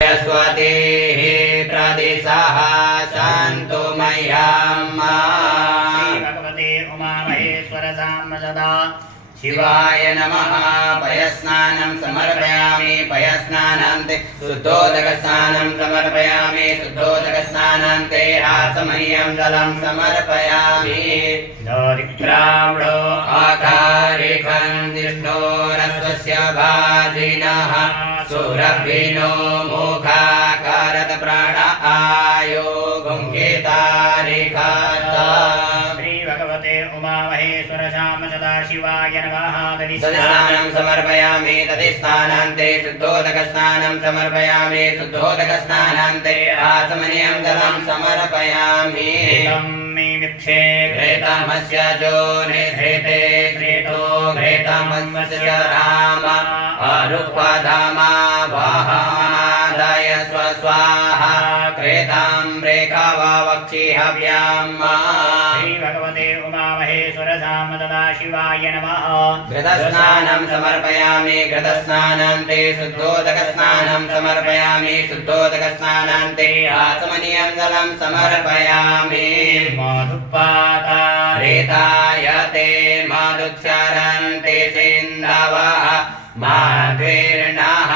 स्वतेः प्रदिशः सन्तु मह्यम्। भगवते उमामहेश्वर साम्बदा शिवाय नमः। पयस्नानं समर्पयामि। पयस्नानान्ते शुद्धोदकस्नानं समर्पयामि। शुद्धोदकस्नानान्ते आचमनीयं जलं समर्पयामि। दरिद्रावणो आकारिकन्दिष्टो रस्वस्य भाजिनः सुरभिनो मुखाकारत प्राण आयो गुङ्गेतारिकाता। श्री भगवते उमामहेश्वर सदा शिवाय नमः। तदिस्नानं समर्पयामि। तदिस्नानान्ते शुद्धोदकस्नानं समर्पयामि। शुद्धोदकस्नानान्ते आचमनीयं जलं समर्पयामि। वीक्षे घृतमस्य जोने घृते घृतो घृतमस्य राम अरुपधामा वाहमादाय स्वस्वाहा कृतं रेखावक्षि हव्याम्। श्री भगवते उमामहेश्वर साम्बदा शिवाय नमः। घृतस्नानं समर्पयामि। घृतस्नानान्ते शुद्धोदकस्नानं समर्पयामि। शुद्धोदकस्नानान्ते आचमनीयं जलं समर्पयामि। मधुपाता रेतायते मधुक्षरन्ति सिन्धवः माध्वीर्णः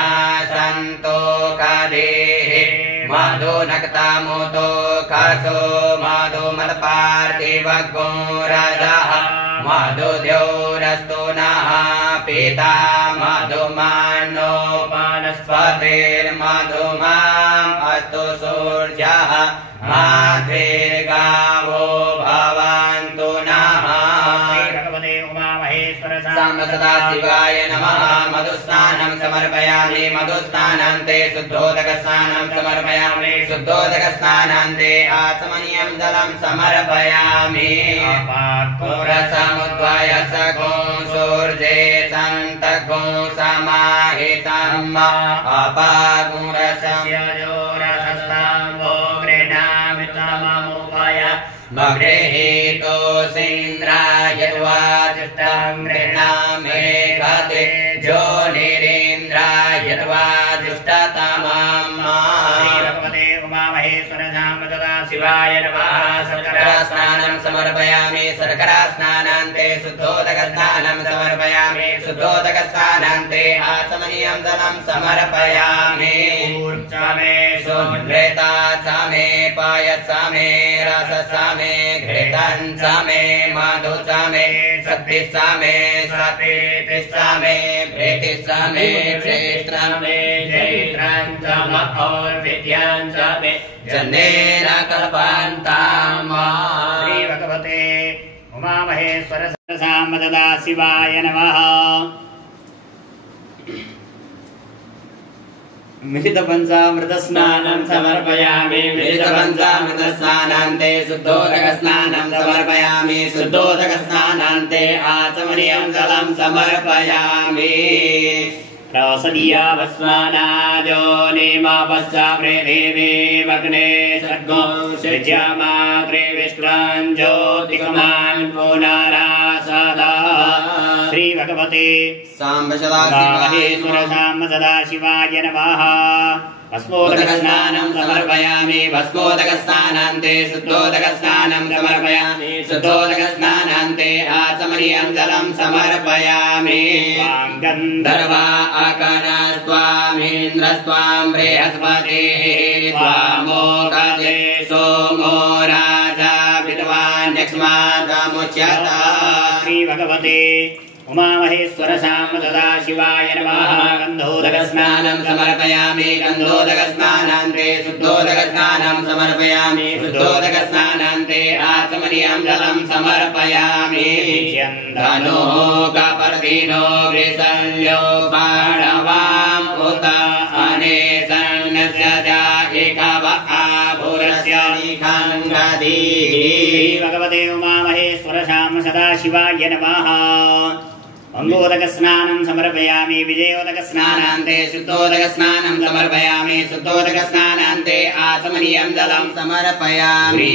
सन्तोकदेः मधुनक्तमुतो कसो मधुमत्पार्थिवगो रजः मधुद्योरस्तु नः पिता मधुमानोपनस्पतिर्मधुमाम् अस्तु सूर्यः माध्वीर्गावो भवन्तु नः। भगवते उमामहेश्वर सदा शिवाय नमः। मधुस्नानं समर्पयामि। मधुस्नानान्ते शुद्धोदकस्नानं समर्पयामि। शुद्धोदकस्नानान्ते आचमनीयं जलं समर्पयामि। पुरसमुद्वय सगो सूर्ये सन्तगो समाहितम् अपागुरस्य जोरसस्ताम्बो गृह्णामितममुपय मगृहीतो सीन्द्राय वाजुष्टं गृह्णामेकते जोनिरीन्द्राय वाजुष्टतमम्। भगवते उमामहेश्वर साम्बदा शिवाय नमः। शर्करास्नानं समर्पयामि। शर्करास्नानान्ते शुद्धोदकस्नानं समर्पयामि। शुद्धोदकस्नानान्ते आचमनीयं जलं समर्पयामि। ऊर्जमे सुमृता च मे पायस मे रस च मे घृतं च मे मधु च मे शक्ति च मे सपीति च मे प्रीति च मे चैत्रं मे जैत्रं च महोर्विद्यां च मे जनेन कल्पन्ताम्। श्री भगवते उमामहेश्वर साम्बदा शिवाय नमः। मिलितपञ्चामृतस्नानं समर्पयामि। मिलितपञ्चामृतस्नानान्ते शुद्धोदकस्नानं समर्पयामि। शुद्धोदकस्नानान्ते आचमनीयं जलं समर्पयामि। रसदीयावस्वानाजो नेमापश्चाप्रेदेवे मग्ने सर्गो सृज्यामाग्रे विष्टान् ज्योतिकमान् पुनरासदा। श्री भगवते उमामहेश्वर साम्बदा शिवाय नमः। भस्मोदकस्नानं समर्पयामि। भस्मोदकस्नानान्ते शुद्धोदकस्नानं समर्पयामि। शुद्धोदकस्नानान्ते आचमनीयं जलं समर्पयामि। गन्धर्वा अकरस्त्वामिन्द्रस्त्वां बृहस्पतिः त्वामोकते सोमो राजा विद्वान् यक्ष्माकमुच्यत। श्री भगवते उमामहेश्वर साम्बदा शिवाय नमः। गन्धोदकस्नानं समर्पयामि। गन्धोदकस्नानान्ते शुद्धोदकस्नानं समर्पयामि। शुद्धोदकस्नानान्ते आचमनीयं जलं समर्पयामि। धनुः कपर्दिनो वृषल्यो बाणवाम् उत अनेसन्नस्य जायिकव आभुरस्य निखङ्गधीः। भगवते उमामहेश्वर साम्बदा शिवाय नमः। अंगोदकस्नानं समर्पयामि। विजयोदकस्नानान्ते शुद्धोदकस्नानं समर्पयामि। शुद्धोदकस्नानान्ते आचमनीयं जलं समर्पयामि।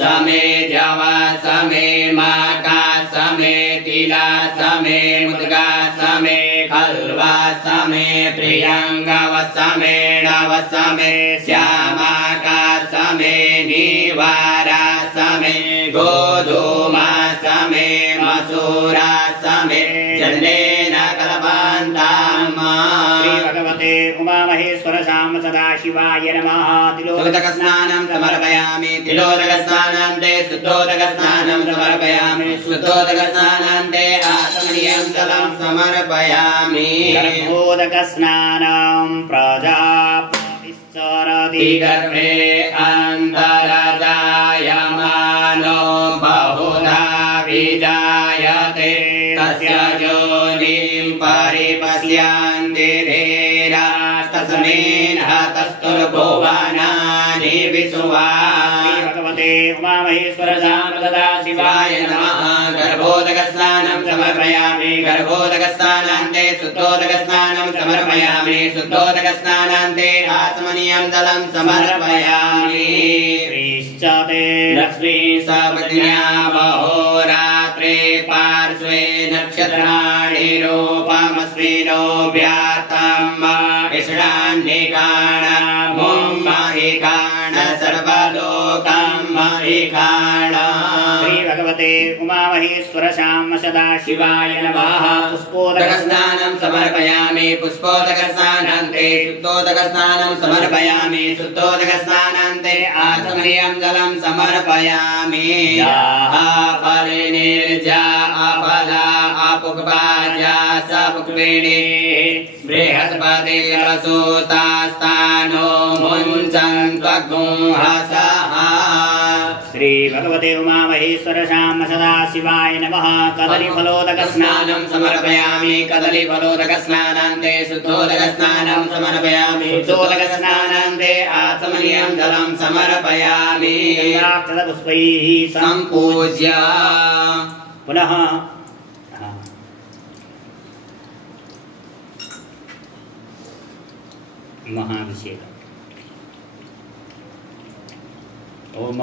समे जवा समे माका समे तिला समे मुद्गा समे खल्वासमे प्रियङ्गवसमे नवसमे श्यामाकासमे निवारासमे गोधूमासमे मसूरासमे जनेन कल्पान्ताम् श्री भगवते उमामहेश्वर शाम सदाशिवाय नमः तिलोदकस्नानं समर्पयामि तिलोदकस्नानान्ते शुद्धोदकस्नानं समर्पयामि शुद्धोदकस्नानान्ते आत्मनीयं जलं समर्पयामि गर्भोदकस्नानं प्रजापतिश्चरति गर्भे अन्तरजायमानो बहुधा विजायते तस्य योनिं परिपश्यन्ति धीरास्तस्मिन् हतस्तुर्भुवनानि विश्वा भगवते उमामहेश्वर सदाशिवाय नमः गर्भोदकस्नानं समर्पयामि गर्भोदकस्नानान्ते शुद्धोदकस्नानं समर्पयामि शुद्धोदकस्नानान्ते आत्मनीयं जलं समर्पयामि श्रीश्चते लक्ष्मी सपत्न्या बहोरात्रे पार्श्वे नक्षत्राणि रूपमस्मिनो व्यातम् इष्टान्निकाण मुम्महिकाण सर्वलोकं महिकाण श्री भगवते उमामहेश्वर शाम सदाशिवाय नमः पुष्पोदकस्नानं समर्पयामि पुष्पोदकस्नानान्ते शुद्धोदकस्नानं समर्पयामि शुद्धोदकस्नानान्ते आत्मनीयं जलं समर्पयामि फलिनिर्जा अफला अपुक्पाजा सपुक्विणी बृहस्पतिरसूतास्तानो मुञ्चन्त्वगुंहसः श्री भगवते उमामहेश्वर शाम सदाशिवाय नमः कदलीफलोदकस्नानं समर्पयामि कदलीफलोदकस्नानान्ते शुद्धोदकस्नानं समर्पयामि शुद्धोदकस्नानान्ते आत्मनीयं जलं समर्पयामि पुष्पैः सम्पूज्य पुनः महाभिषेक ओम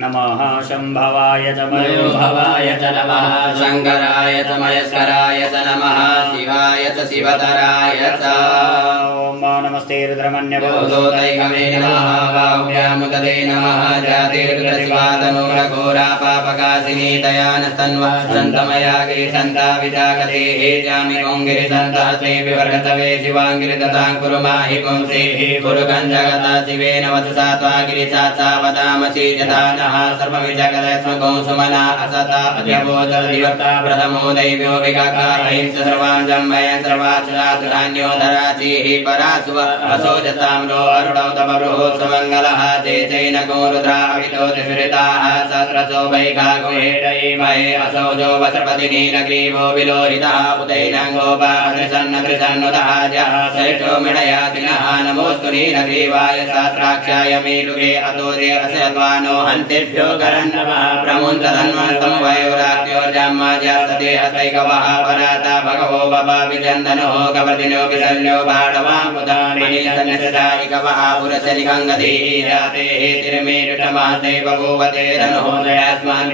नमः शंभवाय च मयोभवाय च नमः शंकराय च महेश्वराय च नमः शिवाय च शिवतराय च ओम नमस्ते रुद्रमन्यबोधोदैकमे नमः बाहुव्यामुदते नमः जातिर्गतिवादनोरघोरा पापकाशिनी दयानस्तन्वा सन्तमया गिरिसन्ता विजागते हे जामि ओङ्गिरिसन्तहस्ते विवर्गतवे शिवाङ्गिरिदतां कुरु माहि पुंसेः कुरुकञ्जगता शिवेन वचसा त्वा गिरिसात्सा वदामसि यथा सर्वविजगदस्मगो सुमना असता अध्यवोचरदिवक्ता प्रथमो दैव्यो विकाका अहिंस सर्वाञ्जं वयं सर्वाचरातुरान्यो धराचिः परासुव असोजसाम्रो अरुणौ तव बृहो सुमङ्गलः चेचैनको रुद्रा अवितो त्रिसुरिताः सहस्रसो वैखागो हेडयीमहे असौजो वसपतिनीलग्रीवो विलोहितः उदैनाङ्गोपादृशन्नदृशन्नुतः जः श्रेष्ठो मिडयातिनः नमोऽस्तु नीलग्रीवाय सहस्राक्षाय मीलुगे अतोजे असयत्वानो हन्तेभ्यो करन्नवः प्रमुञ्चतन्वस्तमवयोरात्योर्जाम्माज्यास्तते हस्तैकवः पराता भगवो बभा विचन्दनो कवर्दिनो विशल्यो बाढवामुदानिसन्नसदायिकवः पुरशलिकङ्गतिः जातेः तिरमेरुटमास्ते बभूवते धनोदयास्मान्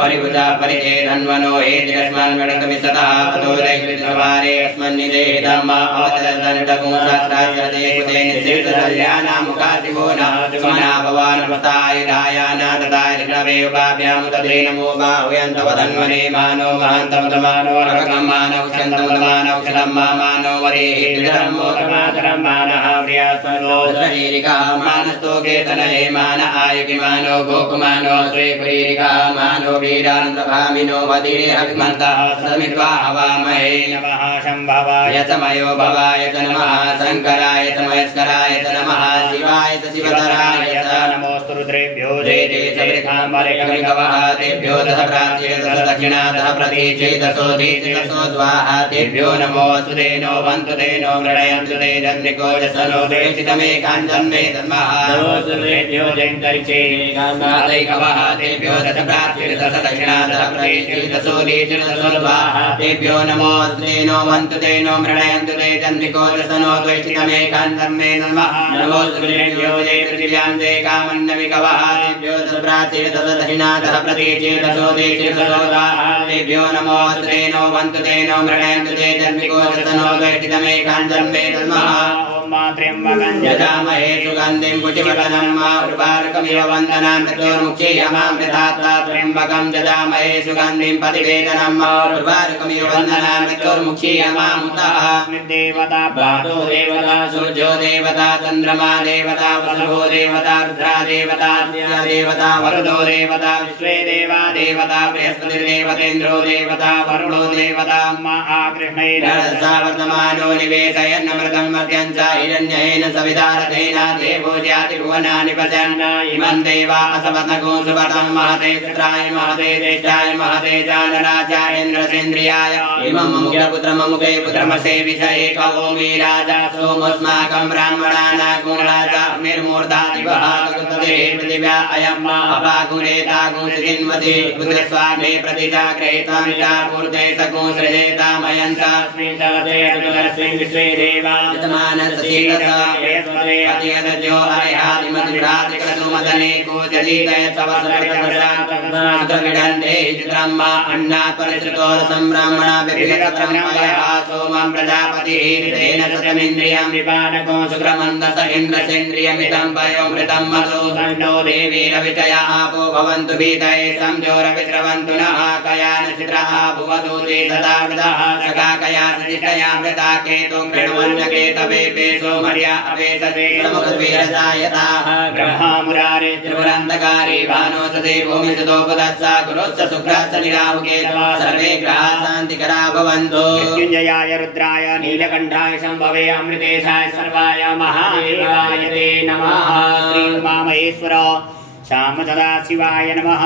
परिभुजा परिते धन्वनो हेतिरस्मान् विडतमिसतः अतोदैकृतवारे अस्मन्निदे धम्मा अवतरदनुटकुं सहस्राचरते कुते निःशेषशल्यानामुखासिवो न सुमना भवानपतायुधायाना तदाय ऋणवे उपाभ्यामुदधे नमो बाहुयन्तवधन्वने मानो महान्तमतमानो रकं मानौ क्षन्तमतमानौ क्षलं मानो वरेः त्रिधर्मोतमातरं मानः प्रियास्मरोदरीरिकः मानस्तो केतनये मान आयुकिमानो गोकुमानो श्रीकुरीरिकः मानो वीरानन्दभामिनो वदीर्हविमन्तः समित्वा हवामहे नमः शम्भवाय च मयो भवाय च नमः शङ्कराय च महेश्वराय च नमः शिवाय च शिवतराय च नमोऽस्तु रुद्रेभ्यो जयते चरिताम्बरिकविकवः तेभ्यो दश प्राच्ये दश दक्षिणातः प्रतीचे दशो दीचे दशो द्वाः तेभ्यो नमोऽस्तु तेनो वन्तु तेनो मृणयन्तु ते जन्निको जसनो देशितमे काञ्चन्मे तन्मः नमोऽस्तु रुद्रेभ्यो जयन्तरिचे कान्दादैकवः तेभ्यो दश प्राच्ये दश दक्षिणातः प्रतीचे दशो दीचे दशो द्वाः तेभ्यो नमोऽस्तु तेनो वन्तु तेनो मृणयन्तु ते जन्निको जसनो देशितमे काञ्चन्मे तन्मः नमोऽस्तु रुद्रेभ्यो जयन्तरिचे कामन्नविकवः तेभ्यो दश प्राच्ये चेतसदहिनाथः प्रतीचेतसो देचेतसोदाभ्यो नमोऽस्तु नो वन्तु ते नो मृणयन्तु ते जन्मिको रसनो वैष्टितमेकाञ्जन्मे तन्मः यजामहे सुगन्धिं पुष्टिवर्धनं उर्वारुकमिव वन्दनां मृत्योर्मुक्षीयमामृतात्मा त्र्यम्बकं यजामहे सुगन्धिं पतिवेदनं उर्वारुकमिव वन्दनां मृत्योर्मुक्षीयमामुतः देवता पादो देवता सूर्यो देवता चन्द्रमा देवता वसुभो देवता रुद्रा देवता देवता वरुणो देवता विश्वे देवा देवता बृहस्पतिर्देवतेन्द्रो देवता वरुणो देवता महाकृष्णैरसा वर्तमानो निवेशयन्नमृतं मर्त्यं च हिरण्येन सवितारथेन देवो जाति भुवनानि पश्यन् इमं देवा असवत्नगो सुवर्तं महते चित्राय महते ज्येष्ठाय महते जानराजाय इन्द्रसेन्द्रियाय इमं मुख्यपुत्रममुखे पुत्रमसे विषये कवोमि राजा सोमस्माकं ब्राह्मणानां गुणराजा निर्मूर्धादिवः कृतते पृथिव्या अयं अपाकुरेता गुंसिन्वति पुत्रस्वामे प्रतिजाग्रहीतं पूर्ते सगुं सृजेतामयं चास्मिन् जगते अतुलस्मिन् विश्वे देवा जो अरयादिमद्रादिक्रतुमदने कोचलीतय सवसर्गविडन्ते चित्रम्मा अन्नात् परिश्रुतोरसं ब्राह्मणा विभिगतब्रह्मया सोमं प्रजापतिः तेन सतमिन्द्रियं विपानको शुक्रमन्दस इन्द्रसेन्द्रियमिदं पयोमृतं मधु सन्नो देवीरवितया आपो भवन्तु भीतये संजोरविस्रवन्तु नः कयान चित्रः भुवतु ते सदा वृदः सखाकया सजिष्टया वृता केतुं कृण्वन्यकेतवे पेशो मर्या अवेशते समुखवीरजायताः ब्रह्मा मुरारे त्रिपुरान्तकारी भानो सदे भूमिसुतोपदस्सा गुरुश्च शुक्रश्च निराहुकेतवा सर्वे ग्रहाः शान्तिकरा भवन्तु मृत्युञ्जयाय रुद्राय नीलकण्ठाय शम्भवे अमृतेशाय सर्वाय महादेवाय ते नमः श्री उमामहेश्वर श्याम सदाशिवाय नमः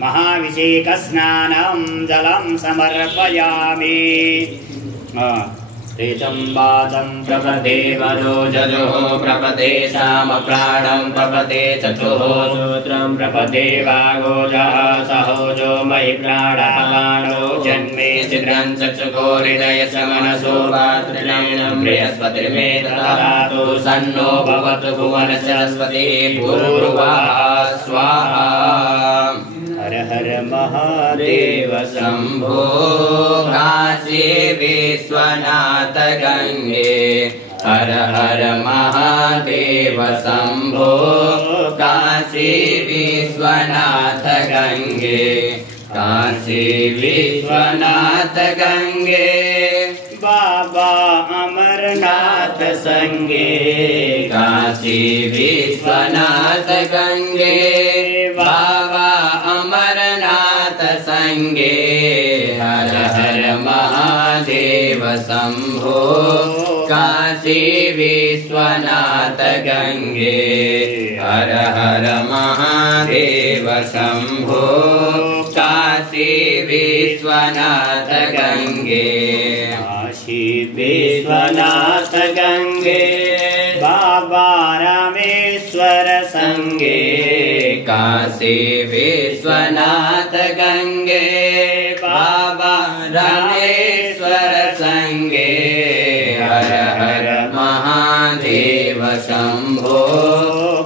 महाभिषेकस्नानं जलं समर्पयामि तेजं वाचं प्रपदे वरो जजो प्रपदे साम प्राणं प्रपदे चतुः सूत्रं प्रपदे वागोजः सहोजो मयि प्राणापाणो जन्मे छिद्रं चक्षुको हृदय समनसो वात्रिनयनं बृहस्पतिर्मे ददातु सन्नो भवतु भुवनसरस्वती पूर्वः स्वाहा हर हर महादेव शंभो काशी विश्वनाथ गंगे हर हर महादेव शंभो काशी विश्वनाथ गंगे काशी विश्वनाथ गंगे बाबा अमरनाथ संगे काशी विश्वनाथ गंगे बाबा अमरनाथ संगे हर हर महादेव शंभो काशी विश्वनाथ गंगे हर हर महादेव शंभो काशी विश्वनाथ गंगे काशी विश्वनाथ गंगे बाबा रामेश्वर संगे काशी विश्वनाथ गंगे बाबा रामेश्वर संगे हर हर महादेव शंभो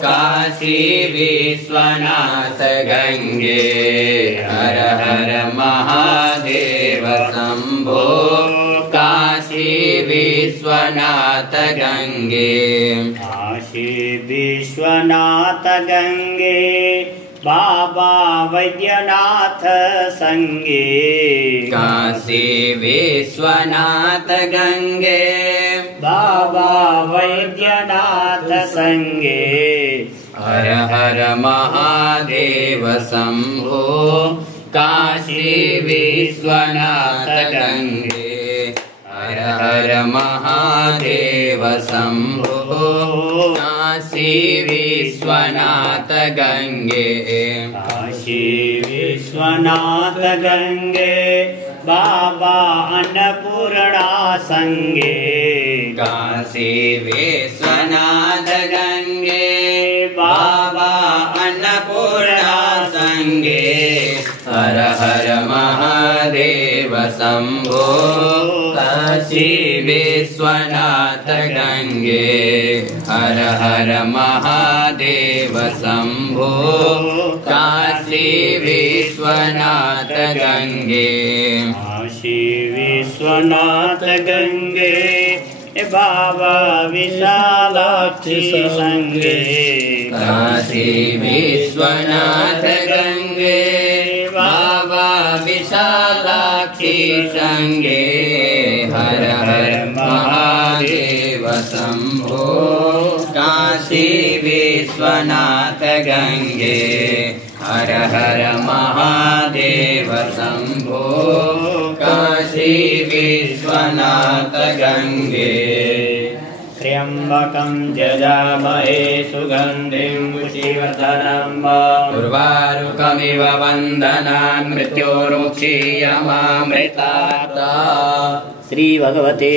काशी विश्वनाथ गंगे हर हर महादेव शंभो काशी विश्वनाथ गंगे काशी विश्वनाथ गंगे बाबा वैद्यनाथ संगे काशी विश्वनाथ गंगे बाबा वैद्यनाथ संगे हर हर महादेव शंभो काशी विश्वनाथ गंगे हर हर महादेव शंभो काशी विश्वनाथ गंगे काशी विश्वनाथ गंगे बाबा अन्नपूर्णा संगे काशी विश्वनाथ गंगे बाबा अन्नपूर्णा संगे हर हर महादेव शंभो काशी विश्वनाथ गंगे हर हर महादेव शंभो काशी विश्वनाथ गंगे काशी विश्वनाथ गंगे बाबा विशालाक्षी संगे काशी विश्वनाथ गंगे बाबा विशालाक्षी संगे हर हर महादेव शंभो काशी विश्वनाथ गंगे हर हर महादेव शंभो काशी विश्वनाथ गंगे त्र्यंबकं यजामहे सुगंधिं पुष्टिवर्धनम् उर्वारुकमिव वन्दनान् मृत्योर्मुक्षीयमामृतात्। श्री भगवते